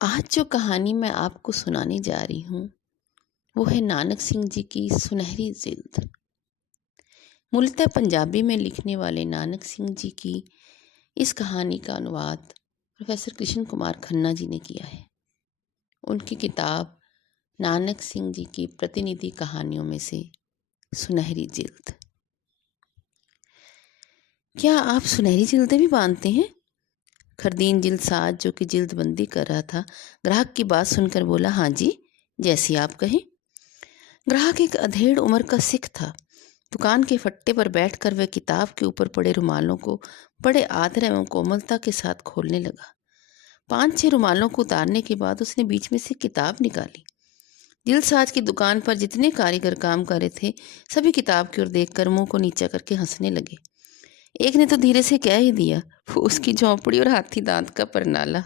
आज जो कहानी मैं आपको सुनाने जा रही हूँ वो है नानक सिंह जी की सुनहरी जिल्द। मूलतः पंजाबी में लिखने वाले नानक सिंह जी की इस कहानी का अनुवाद प्रोफेसर कृष्ण कुमार खन्ना जी ने किया है। उनकी किताब नानक सिंह जी की प्रतिनिधि कहानियों में से सुनहरी जिल्द। क्या आप सुनहरी जिल्दें भी बांधते हैं? खरदीन जिल्द साज जो कि जिल्दबंदी कर रहा था, ग्राहक की बात सुनकर बोला, हाँ जी, जैसी आप कहें। ग्राहक एक अधेड़ उम्र का सिख था। दुकान के फट्टे पर बैठकर वह किताब के ऊपर पड़े रुमालों को बड़े आदर एवं कोमलता के साथ खोलने लगा। 5-6 रुमालों को उतारने के बाद उसने बीच में से किताब निकाली। दिलसाज की दुकान पर जितने कारीगर काम कर रहे थे, सभी किताब की ओर देखकर मुंह को नीचा करके हंसने लगे। एक ने तो धीरे से कह ही दिया, फूस की झोंपड़ी और हाथी दांत का परनाला।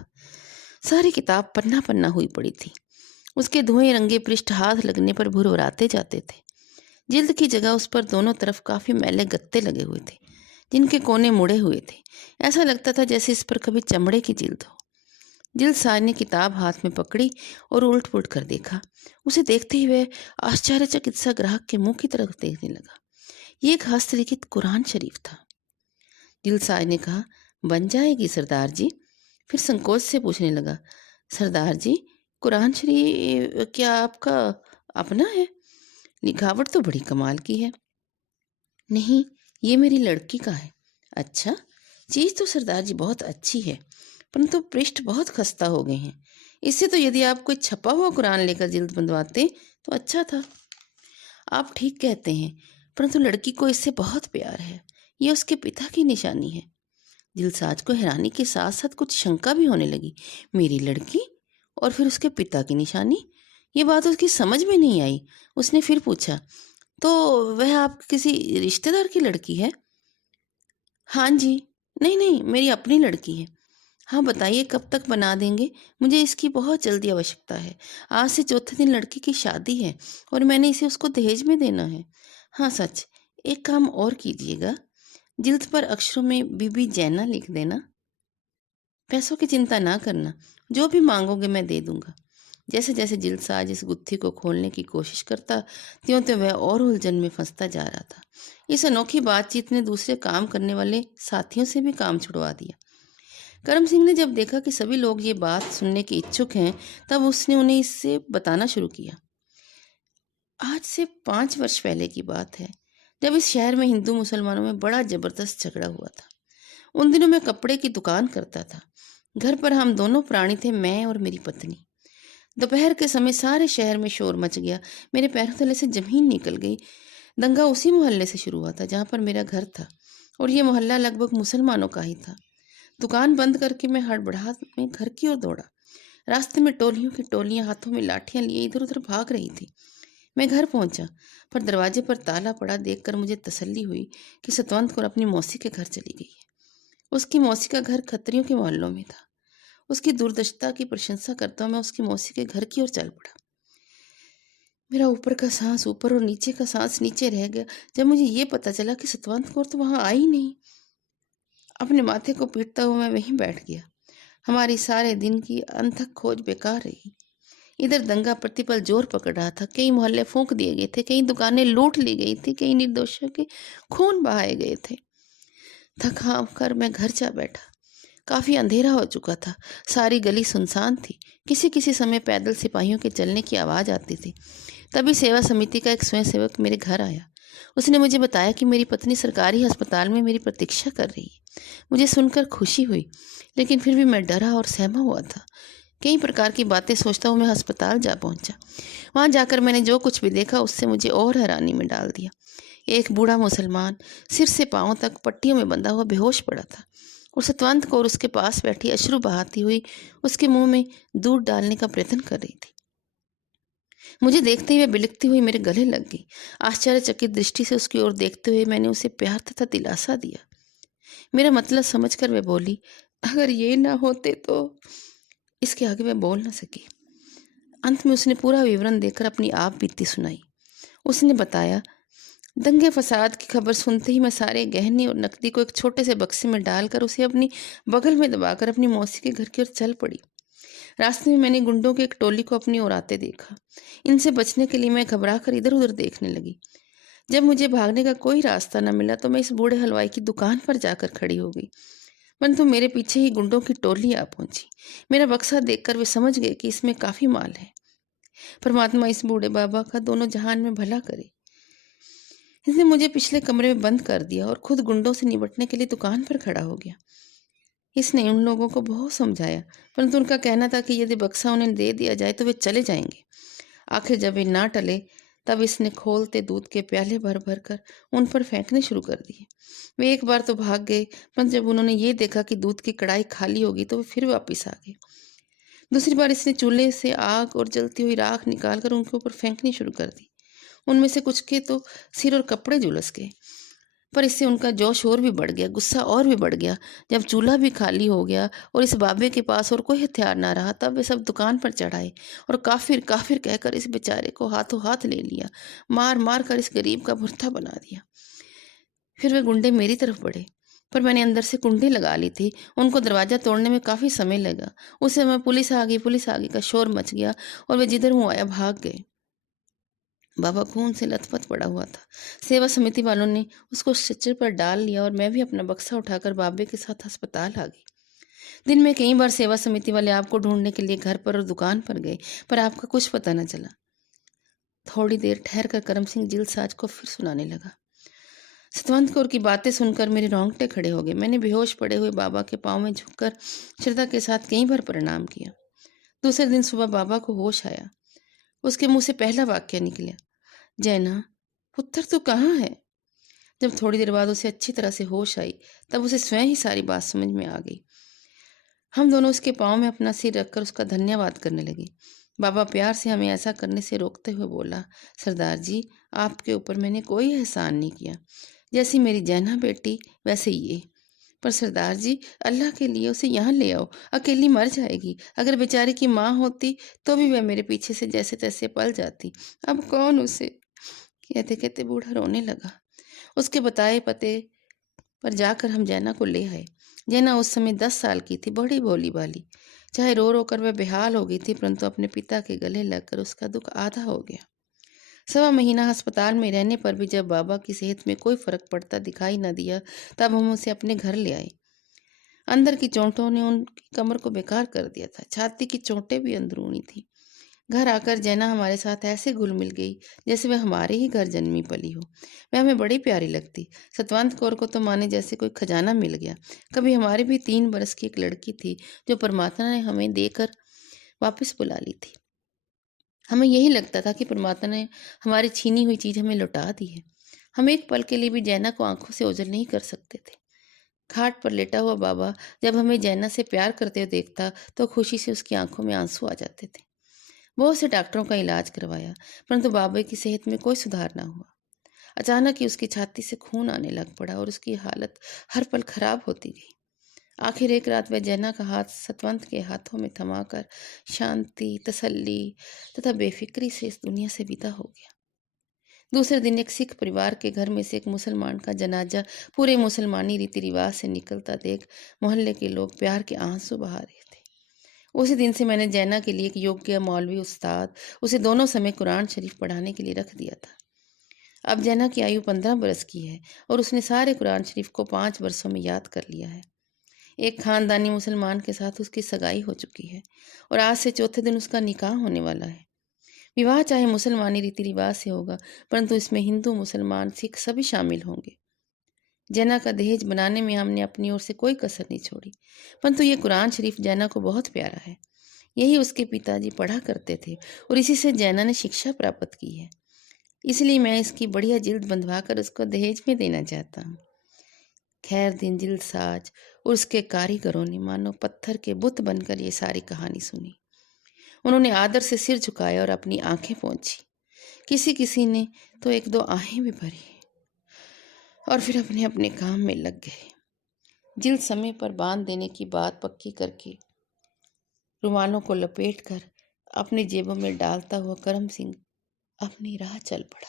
सारी किताब पन्ना पन्ना हुई पड़ी थी। उसके धुएं रंगे पृष्ठ हाथ लगने पर भुरभुराते जाते थे। जिल्द की जगह उस पर दोनों तरफ काफी मैले गत्ते लगे हुए थे, जिनके कोने मुड़े हुए थे। ऐसा लगता था जैसे इस पर कभी चमड़े की जिल्द हो। जिल्द साज ने किताब हाथ में पकड़ी और उलट पुलट कर देखा। उसे देखते ही वह आश्चर्यचकित सा ग्राहक के मुंह की तरफ देखने लगा। ये एक हस्तलिखित कुरान शरीफ था। जिल्द साज ने कहा, बन जाएगी सरदार जी। फिर संकोच से पूछने लगा, सरदार जी, कुरान शरीफ क्या आपका अपना है? लिखावट तो बड़ी कमाल की है। नहीं, ये मेरी लड़की का है। अच्छा, चीज तो सरदार जी बहुत अच्छी है, परंतु पृष्ठ बहुत खस्ता हो गए हैं। इससे तो यदि आप कोई छपा हुआ कुरान लेकर जिल्द बंधवाते तो अच्छा था। आप ठीक कहते हैं, परंतु लड़की को इससे बहुत प्यार है। ये उसके पिता की निशानी है। दिलसाज को हैरानी के साथ साथ कुछ शंका भी होने लगी। मेरी लड़की और फिर उसके पिता की निशानी? ये बात उसकी समझ में नहीं आई। उसने फिर पूछा, तो वह आप किसी रिश्तेदार की लड़की है? हाँ जी। नहीं नहीं, मेरी अपनी लड़की है। हाँ बताइए, कब तक बना देंगे? मुझे इसकी बहुत जल्दी आवश्यकता है। आज से चौथे दिन लड़की की शादी है और मैंने इसे उसको दहेज में देना है। हाँ सच, एक काम और कीजिएगा, जिल्द पर अक्षरों में बीबी जैना लिख देना। पैसों की चिंता ना करना, जो भी मांगोगे मैं दे दूंगा। जैसे जैसे जिल्दसाज इस गुत्थी को खोलने की कोशिश करता, त्यों त्यों वह और उलझन में फंसता जा रहा था। इस अनोखी बातचीत ने दूसरे काम करने वाले साथियों से भी काम छुड़वा दिया। करम सिंह ने जब देखा कि सभी लोग ये बात सुनने के इच्छुक हैं, तब उसने उन्हें इससे बताना शुरू किया। आज से 5 वर्ष पहले की बात है, जब इस शहर में हिंदू मुसलमानों में बड़ा जबरदस्त झगड़ा हुआ था। उन दिनों मैं कपड़े की दुकान करता था। घर पर हम दोनों प्राणी थे, मैं और मेरी पत्नी। दोपहर के समय सारे शहर में शोर मच गया। मेरे पैरों तले से जमीन निकल गई। दंगा उसी मोहल्ले से शुरू हुआ था जहाँ पर मेरा घर था, और ये मोहल्ला लगभग मुसलमानों का ही था। दुकान बंद करके मैं हड़बड़ाहट में घर की ओर दौड़ा। रास्ते में टोलियों की टोलियां हाथों में लाठियां लिए इधर उधर भाग रही थी। मैं घर पहुंचा, पर दरवाजे पर ताला पड़ा देखकर मुझे तसल्ली हुई कि सतवंत कौर अपनी मौसी के घर चली गई है। उसकी मौसी का घर खत्रियों के मोहल्लों में था। उसकी दूरदर्शिता की प्रशंसा करता हुआ मैं उसकी मौसी के घर की ओर चल पड़ा। मेरा ऊपर का सांस ऊपर और नीचे का सांस नीचे रह गया जब मुझे ये पता चला कि सतवंत कौर तो वहां आई नहीं। अपने माथे को पीटता हुआ मैं वहीं बैठ गया। हमारी सारे दिन की अनथक खोज बेकार रही। इधर दंगा प्रतिपल जोर पकड़ रहा था। कई मोहल्ले फूंक दिए गए थे, कई दुकानें लूट ली गई थी, कई निर्दोषों के खून बहाए गए थे। थक हाफ कर मैं घर जा बैठा। काफी अंधेरा हो चुका था। सारी गली सुनसान थी। किसी किसी समय पैदल सिपाहियों के चलने की आवाज आती थी। तभी सेवा समिति का एक स्वयंसेवक मेरे घर आया। उसने मुझे बताया कि मेरी पत्नी सरकारी अस्पताल में मेरी प्रतीक्षा कर रही है। मुझे सुनकर खुशी हुई, लेकिन फिर भी मैं डरा और सहमा हुआ था। कई प्रकार की बातें सोचता हुआ मैं अस्पताल जा पहुंचा। वहां जाकर मैंने जो कुछ भी देखा उससे मुझे और हैरानी में डाल दिया। एक बूढ़ा मुसलमान सिर से पांव तक पट्टियों में बंधा हुआ बेहोश पड़ा था, और सतवंत कौर उसके पास बैठी अश्रु बहाती हुई उसके मुंह में दूध डालने का प्रयत्न कर रही थी। मुझे देखते ही वह बिलखती हुई मेरे गले लग गई। आश्चर्यचकित दृष्टि से उसकी ओर देखते हुए मैंने उसे प्यार तथा दिलासा दिया। मेरा मतलब समझकर वह बोली, अगर ये ना होते तो। इसके आगे मैं बोल न सकी। अंत में उसने पूरा विवरण देकर अपनी आप बीती सुनाई। उसने बताया, दंगे फसाद की खबर सुनते ही मैं सारे गहने और नकदी को एक छोटे से बक्से में डालकर उसे अपनी बगल में दबाकर अपनी मौसी के घर की ओर चल पड़ी। रास्ते में मैंने गुंडों की एक टोली को अपनी ओर आते देखा। इनसे बचने के लिए मैं घबरा कर इधर उधर देखने लगी। जब मुझे भागने का कोई रास्ता न मिला तो मैं इस बूढ़े हलवाई की दुकान पर जाकर खड़ी हो गई, परंतु मेरे पीछे ही गुंडों की टोली आ पहुंची। मेरा बक्सा देखकर वे समझ गए कि इसमें काफी माल है। परमात्मा इस बूढ़े बाबा का दोनों जहान में भला करे। इसने मुझे पिछले कमरे में बंद कर दिया और खुद गुंडों से निपटने के लिए दुकान पर खड़ा हो गया। इसने उन लोगों को बहुत समझाया, परंतु उनका कहना था कि यदि बक्सा उन्हें दे दिया जाए तो वे चले जाएंगे। आखिर जब वे ना टले तब इसने खोलते दूध के प्याले भर भर कर उन पर फेंकने शुरू कर दिए। वे एक बार तो भाग गए, परंतु जब उन्होंने ये देखा कि दूध की कढ़ाई खाली होगी तो वे फिर वापस आ गए। दूसरी बार इसने चूल्हे से आग और जलती हुई राख निकालकर उनके ऊपर फेंकनी शुरू कर दी। उनमें से कुछ के तो सिर और कपड़े झुलस गए, पर इससे उनका जोश और भी बढ़ गया, गुस्सा और भी बढ़ गया। जब चूल्हा भी खाली हो गया और इस बाबे के पास और कोई हथियार ना रहा, तब वे सब दुकान पर चढ़ाए और काफिर काफिर कहकर इस बेचारे को हाथों हाथ ले लिया, मार मार कर इस गरीब का भुर्ता बना दिया। फिर वे गुंडे मेरी तरफ बढ़े, पर मैंने अंदर से कुंडी लगा ली थी। उनको दरवाजा तोड़ने में काफी समय लगा। उस समय पुलिस आ गई का शोर मच गया और वे जिधर मुँह आया भाग गए। बाबा खून से लथपथ पड़ा हुआ था। सेवा समिति वालों ने उसको स्ट्रेचर पर डाल लिया और मैं भी अपना बक्सा उठाकर बाबे के साथ अस्पताल आ गई। दिन में कई बार सेवा समिति वाले आपको ढूंढने के लिए घर पर और दुकान पर गए, पर आपका कुछ पता न चला। थोड़ी देर ठहर कर करम सिंह जिल साज को फिर सुनाने लगा। सतवंत कौर की बातें सुनकर मेरे रोंगटे खड़े हो गए। मैंने बेहोश पड़े हुए बाबा के पांव में झुककर श्रद्धा के साथ कई बार प्रणाम किया। दूसरे दिन सुबह बाबा को होश आया। उसके मुंह से पहला वाक्य निकला, जैना पुत्र तो कहाँ है? जब थोड़ी देर बाद उसे अच्छी तरह से होश आई, तब उसे स्वयं ही सारी बात समझ में आ गई। हम दोनों उसके पाँव में अपना सिर रखकर उसका धन्यवाद करने लगे। बाबा प्यार से हमें ऐसा करने से रोकते हुए बोला, सरदार जी, आपके ऊपर मैंने कोई एहसान नहीं किया। जैसी मेरी जैना बेटी वैसे ये। पर सरदार जी, अल्लाह के लिए उसे यहाँ ले आओ, अकेली मर जाएगी। अगर बेचारे की माँ होती तो भी वह मेरे पीछे से जैसे तैसे पल जाती। अब कौन उसे? कहते कहते बूढ़ा रोने लगा। उसके बताए पते पर जाकर हम जैना को ले आए। जैना उस समय 10 साल की थी, बड़ी भोली भाली। चाहे रो रो कर वह बेहाल हो गई थी, परंतु अपने पिता के गले लगकर उसका दुख आधा हो गया। 1.25 महीना अस्पताल में रहने पर भी जब बाबा की सेहत में कोई फर्क पड़ता दिखाई न दिया, तब हम उसे अपने घर ले आए। अंदर की चोटों ने उनकी कमर को बेकार कर दिया था। छाती की चोटें भी अंदरूनी थी। घर आकर जैना हमारे साथ ऐसे घुल मिल गई जैसे वह हमारे ही घर जन्मी पली हो। वह हमें बड़ी प्यारी लगती। सतवंत कौर को तो माने जैसे कोई खजाना मिल गया। कभी हमारी भी 3 बरस की एक लड़की थी जो परमात्मा ने हमें देकर वापस बुला ली थी। हमें यही लगता था कि परमात्मा ने हमारी छीनी हुई चीज हमें लौटा दी है। हम एक पल के लिए भी जैना को आंखों से ओझल नहीं कर सकते थे। खाट पर लेटा हुआ बाबा जब हमें जैना से प्यार करते हुए देखता तो खुशी से उसकी आंखों में आंसू आ जाते थे। बहुत से डॉक्टरों का इलाज करवाया, परंतु बाबे की सेहत में कोई सुधार ना हुआ। अचानक ही उसकी छाती से खून आने लग पड़ा और उसकी हालत हर पल खराब होती गई। आखिर एक रात वह जैना का हाथ सतवंत के हाथों में थमाकर शांति, तसल्ली तथा बेफिक्री से इस दुनिया से विदा हो गया। दूसरे दिन एक सिख परिवार के घर में से एक मुसलमान का जनाजा पूरे मुसलमानी रीति रिवाज से निकलता देख मोहल्ले के लोग प्यार के आंसू बहा रहे थे। उसी दिन से मैंने जैना के लिए एक योग्य मौलवी उस्ताद उसे दोनों समय कुरान शरीफ पढ़ाने के लिए रख दिया था। अब जैना की आयु 15 बरस की है और उसने सारे कुरान शरीफ को 5 वर्षों में याद कर लिया है। एक खानदानी मुसलमान के साथ उसकी सगाई हो चुकी है और आज से चौथे दिन उसका निकाह होने वाला है। विवाह चाहे मुसलमानी रीति रिवाज से होगा, परंतु इसमें हिंदू, मुसलमान, सिख सभी शामिल होंगे। जैना का दहेज बनाने में हमने अपनी ओर से कोई कसर नहीं छोड़ी, परंतु ये कुरान शरीफ जैना को बहुत प्यारा है। यही उसके पिताजी पढ़ा करते थे और इसी से जैना ने शिक्षा प्राप्त की है। इसलिए मैं इसकी बढ़िया जिल्द बंधवाकर उसको दहेज में देना चाहता हूँ। खैर दिन जिल्द साज और उसके कारीगरों ने मानो पत्थर के बुत बनकर ये सारी कहानी सुनी। उन्होंने आदर से सिर झुकाया और अपनी आंखें पोंछी। किसी किसी ने तो 1-2 आहें भी भरी और फिर अपने अपने काम में लग गए। जिल्द समय पर बांध देने की बात पक्की करके रुमालों को लपेटकर अपनी जेबों में डालता हुआ करम सिंह अपनी राह चल पड़ा।